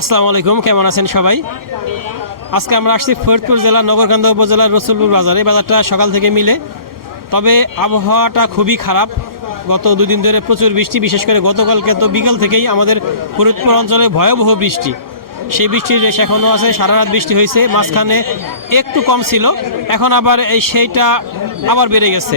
আসসালামু আলাইকুম, কেমন আছেন সবাই? আজকে আমরা আসছি ফরিদপুর জেলার নগরকান্দা উপজেলার রসুলপুর বাজারে। বাজারটা সকাল থেকে মিলে। তবে আবহাওয়াটা খুবই খারাপ। গত দুদিন ধরে প্রচুর বৃষ্টি, বিশেষ করে গতকালকে তো বিকাল থেকেই আমাদের ফরিদপুর অঞ্চলে ভয়াবহ বৃষ্টি। সেই বৃষ্টির রেশ এখনও আছে সারা রাত বৃষ্টি হয়েছে, মাঝখানে একটু কম ছিল। এখন আবার এই সেইটা আবার বেড়ে গেছে।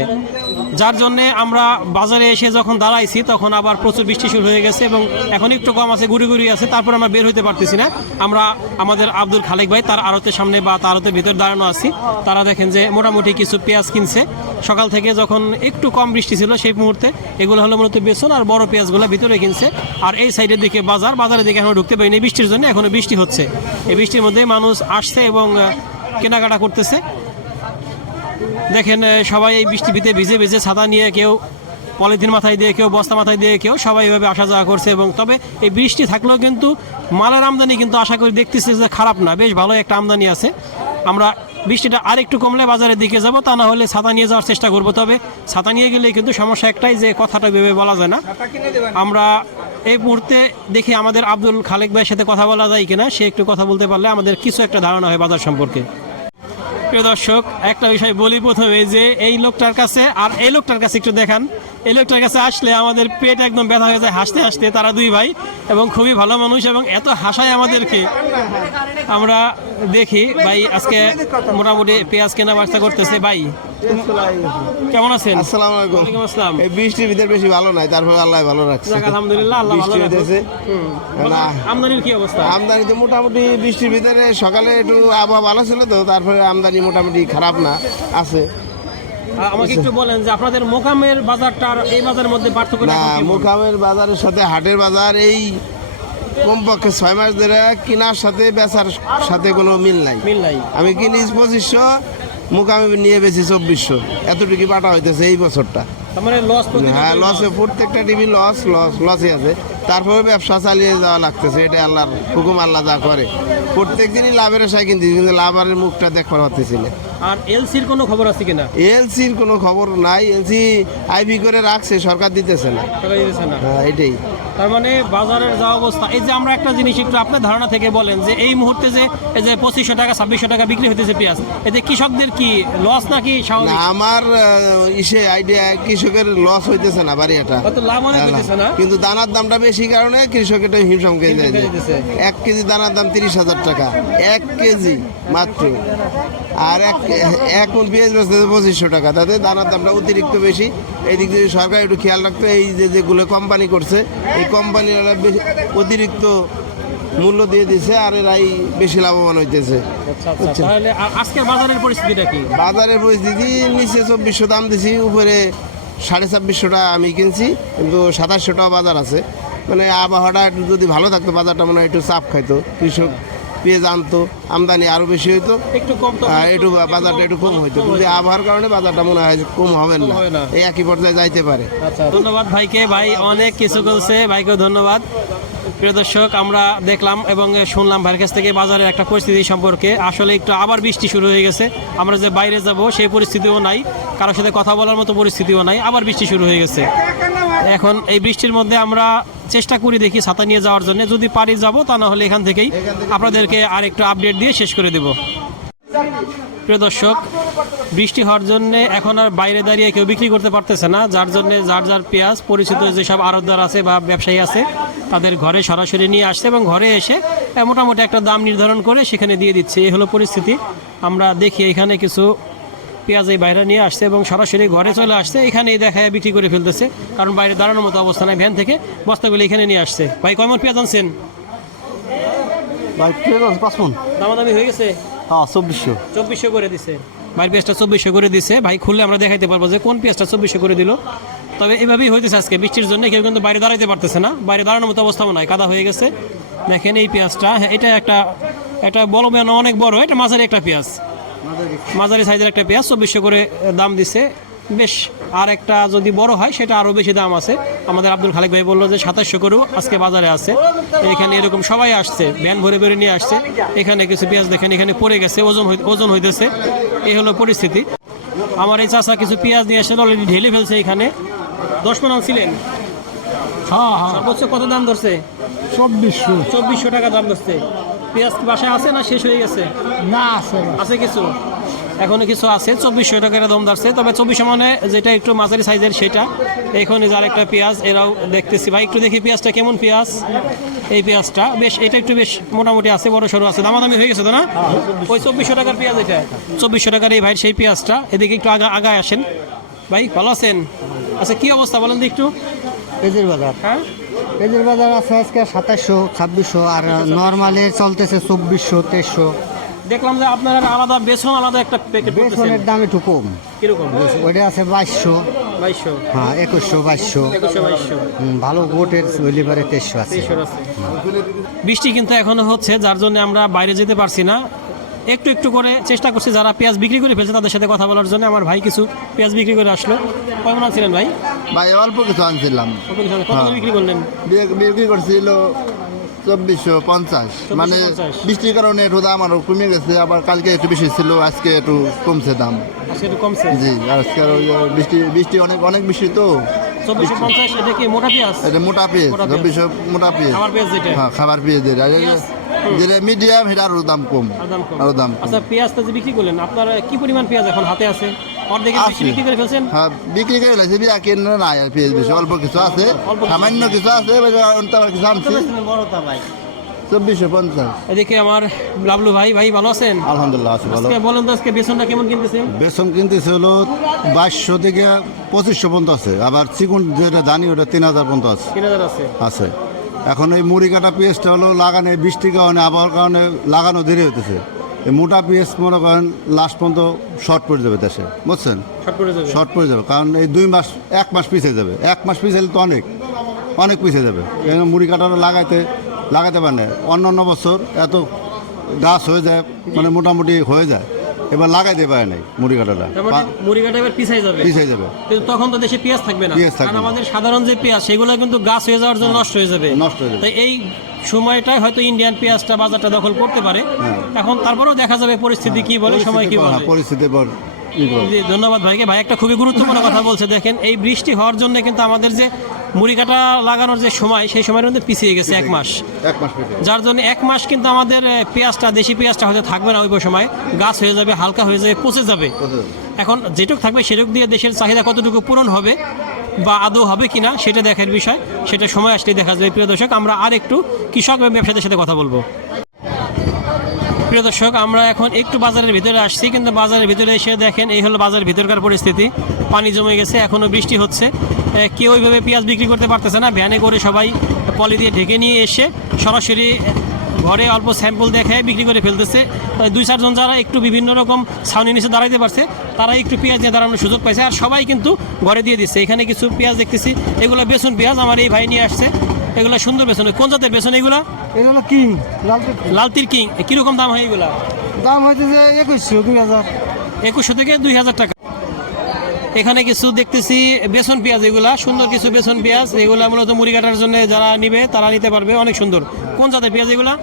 যার জন্যে আমরা বাজারে এসে যখন দাঁড়াইছি, তখন আবার প্রচুর বৃষ্টি শুরু হয়ে গেছে এবং এখন একটু কম আছে, গুড়ি গুড়ি আছে, তারপর আমরা বের হইতে পারতেছি না। আমরা আমাদের আব্দুল খালেক ভাই তার আড়তের সামনে বা তার আড়তের ভিতর দাঁড়ানো আছি। তারা দেখেন যে মোটামুটি কিছু পেঁয়াজ কিনছে। সকাল থেকে যখন একটু কম বৃষ্টি ছিল সেই মুহূর্তে এগুলো হলো মূলত বেসন আর বড় পেঁয়াজগুলো ভিতরে কিনছে। আর এই সাইডের দিকে বাজার, বাজারের দিকে এখনও ঢুকতে পারিনি। বৃষ্টির জন্য এখনও বৃষ্টি হচ্ছে। এই বৃষ্টির মধ্যে মানুষ আসছে এবং কেনাকাটা করতেছে। দেখেন সবাই এই বৃষ্টি ভিতরে ভিজে ভিজে ছাতা নিয়ে কেউ পলিথিন মাথায় দিয়ে, কেউ বস্তা মাথায় দিয়ে, কেউ সবাই এভাবে আসা যাওয়া করছে এবং তবে এই বৃষ্টি থাকলেও কিন্তু মালের আমদানি কিন্তু আশা করি দেখতেছে যে খারাপ না। বেশ ভালো একটা আমদানি আছে। আমরা বৃষ্টিটা আরেকটু কমলে বাজারের দিকে যাব, তা না হলে ছাতা নিয়ে যাওয়ার চেষ্টা করব। তবে ছাতা নিয়ে গেলে কিন্তু সমস্যা একটাই যে কথাটা ভেবে বলা যায় না। আমরা এই মুহূর্তে দেখি আমাদের আব্দুল খালেক ভাইয়ের সাথে কথা বলা যায় কিনা, সে একটু কথা বলতে পারলে আমাদের কিছু একটা ধারণা হয় বাজার সম্পর্কে। প্রিয় দর্শক, একটা বিষয় বলি প্রথমে যে এই লোকটার কাছে, আর এই লোকটার কাছে একটু দেখান। এই লোকটার কাছে আসলে আমাদের পেট একদম ব্যথা হয়ে যায়, হাসতে হাসতে তারা দুই ভাই, এবং খুবই ভালো মানুষ এবং এত হাসায় আমাদেরকে আমরা দেখি। ভাই, আজকে মোটামুটি পেঁয়াজ কেনা বার্তা করতেছে, ভাই। কেমন আছেন? আসসালামু আলাইকুম। ওয়ালাইকুম আসসালাম। এই বৃষ্টির ভিতর বেশি ভালো নাই তারপরে আল্লাহ ভালো রাখছে। যাক, আলহামদুলিল্লাহ আল্লাহ ভালো। আমদানির কি অবস্থা? আমদানি তো মোটামুটি বৃষ্টির ভিতরে সকালে একটু আবহাওয়া ভালো ছিল তো তারপরে আমদানি মোটামুটি খারাপ না আছে। আমাকে একটু বলেন যে আপনাদের মোকামের বাজারটা আর এই বাজারের মধ্যে পার্থক্য না মোকামের বাজারের সাথে হাটের বাজার এই কমপক্ষে ছয় মাস ধরে কেনার সাথে বেচার সাথে কোনো মিল নাই। মিল নাই। আমি কিনি পঁচিশশো মোকামে নিয়ে বেশি চব্বিশশো। এতটুকু বাটা হইতেছে এই বছরটা। মানে লস হ্যাঁ লসে প্রত্যেকটা টিভি লস লস লসে আছে। তারপরে ব্যবসা চালিয়ে যাওয়া লাগতেছে এটা আল্লাহর হুকুম আল্লাহ যা করে। প্রত্যেক দিনই লাভের আশায় কিনছি কিন্তু লাভের মুখটা দেখবার না। আর এলসির কোনো খবর আছে কিনা? এলসির কোনো খবর নাই এলসি আইবি করে রাখছে সরকার দিতেছে না। টাকা দিতেছে না। হ্যাঁ, এটাই। তার মানে বাজারের যা অবস্থা এই যে আমরা একটা জিনিস একটু আপনার ধারণা থেকে বলেন যে এই মুহূর্তে যে এই যে পঁচিশশো টাকা ছাব্বিশশো টাকা বিক্রি হইতেছে পেঁয়াজ এতে কৃষকদের কি লস নাকি আমার ইসে আইডিয়া কৃষকের লস হইতেছে না বাড়িটা কত লাভ অনেক হইতেছে না? কিন্তু দানার দামটা বেশি কারণে কৃষকের হিমশম খেয়ে যায় এক কেজি দানার দাম তিরিশ হাজার টাকা। এক কেজি মাত্র। আর এক এক মন পেঁয়াজ বেচতে পঁচিশশো টাকা। তাতে দানার দামটা অতিরিক্ত বেশি। এই দিক দিয়ে সরকার একটু খেয়াল রাখতো এই যে যেগুলো কোম্পানি করছে এই কোম্পানি অতিরিক্ত মূল্য দিয়ে দিছে আর এরাই বেশি লাভবান হইতেছে। আচ্ছা আচ্ছা তাহলে আজকের বাজারের পরিস্থিতিটা কি? বাজারের পরিস্থিতি নিচে চব্বিশশো দাম দিছি উপরে সাড়ে ছাব্বিশশো টাকা আমি কিনছি কিন্তু সাতাশশো টাকা বাজার আছে। মানে আবহাওয়াটা একটু যদি ভালো থাকতো বাজারটা মনে হয় একটু চাপ খাইতো। কৃষক পেঁয়াজ আনতো আমদানি আরও বেশি হইতো। একটু কম একটু বাজারটা একটু কম হইতো। কিন্তু আবহাওয়ার কারণে বাজারটা মনে হয় কম হবে না। এই একই পর্যায়ে যাইতে পারে। আচ্ছা ধন্যবাদ ভাইকে। ভাই অনেক কিছু বলছে। ভাইকে ধন্যবাদ। প্রিয় দর্শক আমরা দেখলাম এবং শুনলাম ভাইয়ের কাছ থেকে বাজারের একটা পরিস্থিতি সম্পর্কে। আসলে একটু আবার বৃষ্টি শুরু হয়ে গেছে। আমরা যে বাইরে যাব সেই পরিস্থিতিও নাই। কারোর সাথে কথা বলার মতো পরিস্থিতিও নাই। আবার বৃষ্টি শুরু হয়ে গেছে। এখন এই বৃষ্টির মধ্যে আমরা চেষ্টা করি দেখি ছাতা নিয়ে যাওয়ার জন্য। যদি পারি যাব তা না হলে এখান থেকেই আপনাদেরকে আর একটু আপডেট দিয়ে শেষ করে দেব। প্রিয় দর্শক বৃষ্টি হওয়ার জন্য এখন আর বাইরে দাঁড়িয়ে কেউ বিক্রি করতে পারতেছে না। যার জন্য যার যার পেঁয়াজ পরিচিত যেসব আড়তদার আছে বা ব্যবসায়ী আছে তাদের ঘরে সরাসরি নিয়ে আসছে এবং ঘরে এসে মোটামুটি একটা দাম নির্ধারণ করে সেখানে দিয়ে দিচ্ছে। এই হলো পরিস্থিতি। আমরা দেখি এখানে কিছু পেঁয়াজ এই বাইরে নিয়ে আসছে এবং সরাসরি ঘরে চলে আসছে এখানেই দেখায় বিক্রি করে ফেলতেছে। কারণ বাইরে দাঁড়ানোর মতো অবস্থা নাই ভ্যান থেকে বস্তাগুলো এখানে নিয়ে আসছে। ভাই কয়মন পেঁয়াজ আনছেন? ভাই মন। দামাদামি হয়ে গেছে? হ্যাঁ চব্বিশশো। চব্বিশশো করে দিছে। ভাই পেঁয়াজটা চব্বিশশো করে দিছে। ভাই খুললে আমরা দেখাইতে পারব যে কোন পেঁয়াজটা চব্বিশশো করে দিল। তবে এভাবেই হইতেছে আজকে বৃষ্টির জন্য কেউ কিন্তু বাইরে দাঁড়াইতে পারতেছে না। বাইরে দাঁড়ানোর মতো অবস্থাও নাই কাদা হয়ে গেছে। দেখেন এই পেঁয়াজটা এটা একটা একটা বড় অনেক বড় এটা মাঝারি একটা পেঁয়াজ। মাঝারি সাইজের একটা পেঁয়াজ চব্বিশশো করে দাম দিছে। বেশ আর একটা যদি বড় হয় সেটা আরও বেশি দাম আছে। আমাদের আব্দুল খালেক ভাই বলল যে সাতাশশো করেও আজকে বাজারে আছে। এখানে এরকম সবাই আসছে ভ্যান ভরে ভরে নিয়ে আসছে। এখানে কিছু পেঁয়াজ দেখেন এখানে পড়ে গেছে ওজন ওজন হইতেছে। এই হলো পরিস্থিতি। আমার এই চাষা কিছু পেঁয়াজ নিয়ে আসলে অলরেডি ঢেলে ফেলছে এখানে। দশ মন ছিলেন হ্যাঁ হ্যাঁ। সর্বোচ্চ কত দাম ধরছে? চব্বিশশো। চব্বিশশো টাকা দাম দিচ্ছে পেঁয়াজ কি বাসায় আছে না শেষ হয়ে গেছে? না আছে আছে কিছু? এখনও কিছু আছে। চব্বিশশো টাকার দাম দাঁড়ছে তবে চব্বিশশো মানে যেটা একটু মাঝারি সাইজের সেটা। এখন যার একটা পেঁয়াজ এরাও দেখতেছি। ভাই একটু দেখি পেঁয়াজটা কেমন পেঁয়াজ? এই পেঁয়াজটা বেশ এটা একটু বেশ মোটামুটি আছে বড় সড়ো আছে। দামাদামি হয়ে গেছে তো না? ওই চব্বিশশো টাকার পেঁয়াজ এটা। চব্বিশশো টাকার এই ভাই সেই পেঁয়াজটা। এদিকে একটু আগা আগায় আসেন। ভাই ভালো আছেন? আচ্ছা কি অবস্থা বলেন তো একটু। বাজার। হ্যাঁ? পেঁজের বাজার আছে আজকে সাতাশশো ছাব্বিশশো আর নর্মালে চলতেছে চব্বিশশো তেইশশো। দেখলাম যে আপনারা আলাদা বেসন আলাদা একটা প্যাকেট বেসনের দাম একটু কম। কীরকম? ওইটা আছে বাইশশো। বাইশশো। হ্যাঁ একুশশো বাইশশো। একুশশো বাইশশো। ভালো গোটের লিভারে তেইশশো আছে। বৃষ্টি কিন্তু এখনও হচ্ছে যার জন্য আমরা বাইরে যেতে পারছি না। একটু একটু করে চেষ্টা করছি যারা পেঁয়াজ বিক্রি করে ফেলছে তাদের সাথে কথা বলার জন্য। আমার ভাই কিছু পেঁয়াজ বিক্রি করে আসলো। কেমন আছিলেন ভাই? ভাই অল্প কিছু আনছিলাম। করে বিক্রি করছিল চব্বিশশো পঞ্চাশ। মানে 2450 বৃষ্টির কারণে একটু দাম আরও কমে গেছে আবার কালকে একটু বেশি ছিল আজকে একটু কমছে দাম। জি আজকে বৃষ্টি বৃষ্টি অনেক অনেক বৃষ্টি তো। এটা মোটা পেঁয়াজ। চব্বিশশো মোটা পেঁয়াজ। হ্যাঁ খাবার পেঁয়াজের আর এই যে- পেঁয়াজ, যেটা মিডিয়াম সেটা আরও দাম কম। আর দাম আচ্ছা পেঁয়াজটা যে বিক্রি করলেন আপনার কি পরিমাণ পেঁয়াজ এখন হাতে বেশি আছে। বিক্রি করে ফেলছেন? হ্যাঁ বিক্রি করে লাগছে বিয়া নাই আর পেঁয়াজ বেশি অল্প কিছু আছে। সামান্য কিছু আছে কিছু আনছি। চব্বিশশো পঞ্চাশ। এদিকে আমার লাবলু ভাই ভাই ভালো আছেন? আলহামদুলিল্লাহ আছে ভালো। বলেন তো আজকে বেসনটা কেমন কিনতেছেন? বেসন কিনতেছে হলো বাইশশো থেকে পঁচিশশো পর্যন্ত আছে। আবার চিকুন যেটা জানি ওটা তিন হাজার পর্যন্ত আছে। তিন হাজার আছে। আছে। এখন এই মুড়ি কাটা পেঁয়াজটা হলো লাগানো বৃষ্টির কারণে আবহাওয়ার কারণে লাগানো দেরি হতেছে মোটা পেঁয়াজ মনে করেন লাস্ট পর্যন্ত শর্ট পড়ে যাবে দেশে। বুঝছেন? শর্ট পড়ে যাবে। কারণ এই দুই মাস এক মাস পিছিয়ে যাবে। এক মাস পিছিয়ে তো অনেক। অনেক পিছিয়ে যাবে। মুড়ি কাটাটা লাগাইতে লাগাতে পারে না। অন্য অন্য বছর এত গাছ হয়ে যায় মানে মোটামুটি হয়ে যায়। এবার লাগাইতে পারে নাই মুড়ি কাটাটা। মুড়ি কাটা এবার পিছাই যাবে। পিছিয়ে যাবে। কিন্তু তখন তো দেশে পেঁয়াজ থাকবে না। পেঁয়াজ থাকবে। আমাদের সাধারণ যে পেঁয়াজ সেগুলো কিন্তু গাছ হয়ে যাওয়ার জন্য নষ্ট হয়ে যাবে। নষ্ট হয়ে যাবে। তাই এই সময়টায় হয়তো ইন্ডিয়ান পেঁয়াজটা বাজারটা দখল করতে পারে। এখন তারপরেও দেখা যাবে পরিস্থিতি কি বলে সময় কি হ্যাঁ, বলে পরিস্থিতির পর ই করবে। জি, ধন্যবাদ ভাইকে। ভাই একটা খুবই গুরুত্বপূর্ণ কথা বলছে দেখেন এই বৃষ্টি হওয়ার জন্য কিন্তু আমাদের যে মুড়ি কাটা লাগানোর যে সময় সেই সময়ের মধ্যে পিছিয়ে গেছে এক মাস। এক মাস যার জন্য এক মাস কিন্তু আমাদের পেঁয়াজটা দেশি পেঁয়াজটা হয়তো থাকবে না ওই সময়। গাছ হয়ে যাবে হালকা হয়ে যাবে। পচে যাবে। এখন যেটুক থাকবে সেটুক দিয়ে দেশের চাহিদা কতটুকু পূরণ হবে বা আদৌ হবে কিনা সেটা দেখার বিষয়, সেটা সময় আসলেই দেখা যাবে প্রিয় দর্শক, আমরা আর একটু কৃষক এবং ব্যবসায়ীদের সাথে কথা বলব। প্রিয় দর্শক, আমরা এখন একটু বাজারের ভিতরে আসছি, কিন্তু বাজারের ভিতরে এসে দেখেন, এই হলো বাজারের ভিতরকার পরিস্থিতি। পানি জমে গেছে, এখনও বৃষ্টি হচ্ছে। কেউ ওইভাবে পেঁয়াজ বিক্রি করতে পারতেছে না, ভ্যানে করে সবাই পলি দিয়ে ঢেকে নিয়ে এসে সরাসরি ঘরে অল্প স্যাম্পল দেখে বিক্রি করে ফেলতেছে। দুই চারজন যারা একটু বিভিন্ন রকম ছাউনি নিচে দাঁড়াইতে পারছে তারা একটু পেঁয়াজ নিয়ে দাঁড়ানোর সুযোগ পাইছে। আর সবাই কিন্তু ঘরে দিয়ে দিচ্ছে। এখানে কিছু পেঁয়াজ দেখতেছি। এগুলো বেসন পেঁয়াজ আমার এই ভাই নিয়ে আসছে। এগুলো সুন্দর বেসন। কোন জাতের বেসন এগুলা? এগুলো কিং লাল লালতির কিং। কীরকম দাম হয় এগুলা? দাম হইতেছে একুশশো দুই হাজার। একুশশো থেকে দুই হাজার টাকা। এখানে কিছু দেখতেছি বেসন পেঁয়াজ এগুলা। সুন্দর কিছু বেসন পেঁয়াজ। এগুলা মূলত মুড়ি কাটার জন্য যারা নিবে তারা নিতে পারবে। অনেক সুন্দর। কোন জাতের পেঁয়াজ এগুলা?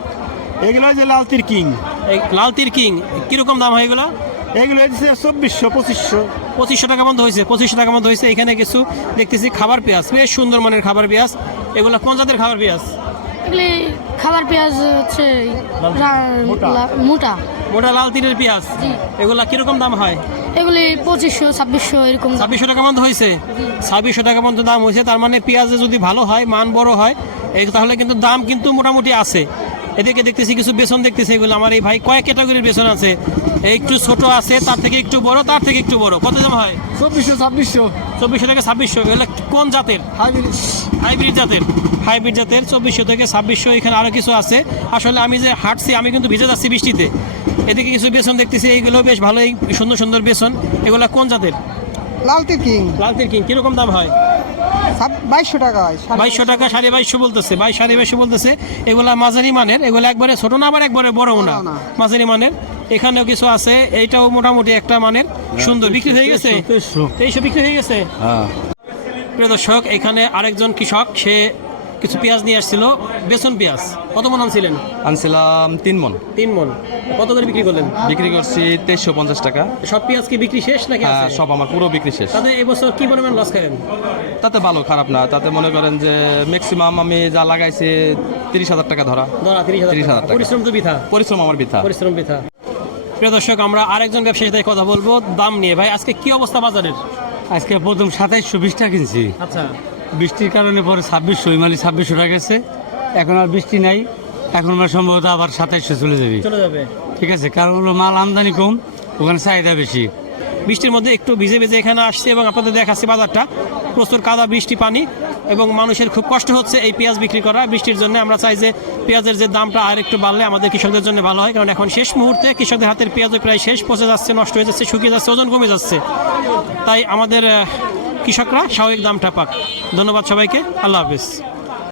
এগুলো যে লালতির কিং। এই লাল তীর কিং কীরকম দাম হয় এগুলা? এগুলো হচ্ছে চব্বিশশো পঁচিশশো। পঁচিশশো টাকা মতো হয়েছে পঁচিশশো টাকা মতো হয়েছে। এখানে কিছু দেখতেছি খাবার পেঁয়াজ বেশ সুন্দর মানের খাবার পেঁয়াজ। এগুলা কোন জাতের খাবার পেঁয়াজ? এগুলি খাবার পেঁয়াজ হচ্ছে মোটা। মোটা। লাল তীরের পেঁয়াজ। জি। এগুলা কীরকম দাম হয়? এগুলি পঁচিশশো ছাব্বিশশো এরকম দাম। ছাব্বিশশো টাকা মতো হয়েছে। ছাব্বিশশো টাকা মতো দাম হয়েছে। তার মানে পেঁয়াজে যদি ভালো হয় মান বড় হয় তাহলে কিন্তু দাম কিন্তু মোটামুটি আছে। এদিকে দেখতেছি কিছু বেসন দেখতেছি এগুলো আমার এই ভাই কয়েক ক্যাটাগরির বেসন আছে? একটু ছোট আছে তার থেকে একটু বড় তার থেকে একটু বড়। কত দাম হয়? চব্বিশশো ছাব্বিশশো। চব্বিশশো থেকে ছাব্বিশশো এগুলো কোন জাতের? হাইব্রিড। হাইব্রিড জাতের। হাইব্রিড জাতের চব্বিশশো থেকে ছাব্বিশশো এখানে আরও কিছু আছে। আসলে আমি যে হাঁটছি আমি কিন্তু ভিজে যাচ্ছি বৃষ্টিতে। এদিকে কিছু বেসন দেখতেছি এইগুলো বেশ ভালোই সুন্দর সুন্দর বেসন এগুলো কোন জাতের? লালতির কিং। লালতির কিং কীরকম দাম হয়? বাইশশো টাকা বাইশশো টাকা সাড়ে বাইশশো বলতেছে বাইশ সাড়ে বাইশশো বলতেছে। এগুলা মাঝারি মানের এগুলো একবারে ছোট না আবার একবারে বড়ও না। মাঝারি মানের। এখানেও কিছু আছে এইটাও মোটামুটি একটা মানের সুন্দর। বিক্রি হয়ে গেছে? তেইশশো বিক্রি হয়ে গেছে? হ্যাঁ। প্রিয় দর্শক এখানে আরেকজন কৃষক সে কিছু পেঁয়াজ নিয়ে আসছিল বেসন পেঁয়াজ। কত মন আনছিলেন? আনছিলাম তিন মন। তিন মন। কত করে বিক্রি করলেন? বিক্রি করছি তেইশশো পঞ্চাশ টাকা। সব পেঁয়াজ কি বিক্রি শেষ নাকি হ্যাঁ সব আমার পুরো বিক্রি শেষ। তাতে এবছর কি পরিমাণ লস খাবেন? তাতে ভালো খারাপ না। তাতে মনে করেন যে ম্যাক্সিমাম আমি যা লাগাইছি তিরিশ হাজার টাকা ধরা। ধরা তিরিশ হাজার 30,000 টাকা। টাকা। পরিশ্রম তো বৃথা। পরিশ্রম আমার বৃথা। পরিশ্রম বৃথা। প্রিয় দর্শক আমরা আরেকজন ব্যবসায়ী সাথে কথা বলব। দাম নিয়ে। ভাই আজকে কি অবস্থা বাজারের? আজকে প্রথম সাতাইশশো বিশ টাকা কিনছি। আচ্ছা। বৃষ্টির কারণে পরে ছাব্বিশশো ইমালি ছাব্বিশশো টাকা গেছে। এখন আর বৃষ্টি নাই। এখন আমরা সম্ভবত আবার সাতাইশশো চলে যাবে। চলে যাবে। ঠিক আছে কারণ হলো মাল আমদানি কম ওখানে চাহিদা বেশি। বৃষ্টির মধ্যে একটু ভিজে ভিজে এখানে আসছে এবং আপনাদের দেখাচ্ছে বাজারটা। প্রচুর কাদা বৃষ্টি পানি এবং মানুষের খুব কষ্ট হচ্ছে এই পেঁয়াজ বিক্রি করা। বৃষ্টির জন্য আমরা চাই যে পেঁয়াজের যে দামটা আর একটু বাড়লে আমাদের কৃষকদের জন্য ভালো হয়। কারণ এখন শেষ মুহূর্তে কৃষকদের হাতের পেঁয়াজও প্রায় শেষ পচে যাচ্ছে নষ্ট হয়ে যাচ্ছে শুকিয়ে যাচ্ছে ওজন কমে যাচ্ছে। তাই আমাদের কৃষকরা স্বাভাবিক দামটা পাক। ধন্যবাদ সবাইকে আল্লাহ হাফিজ।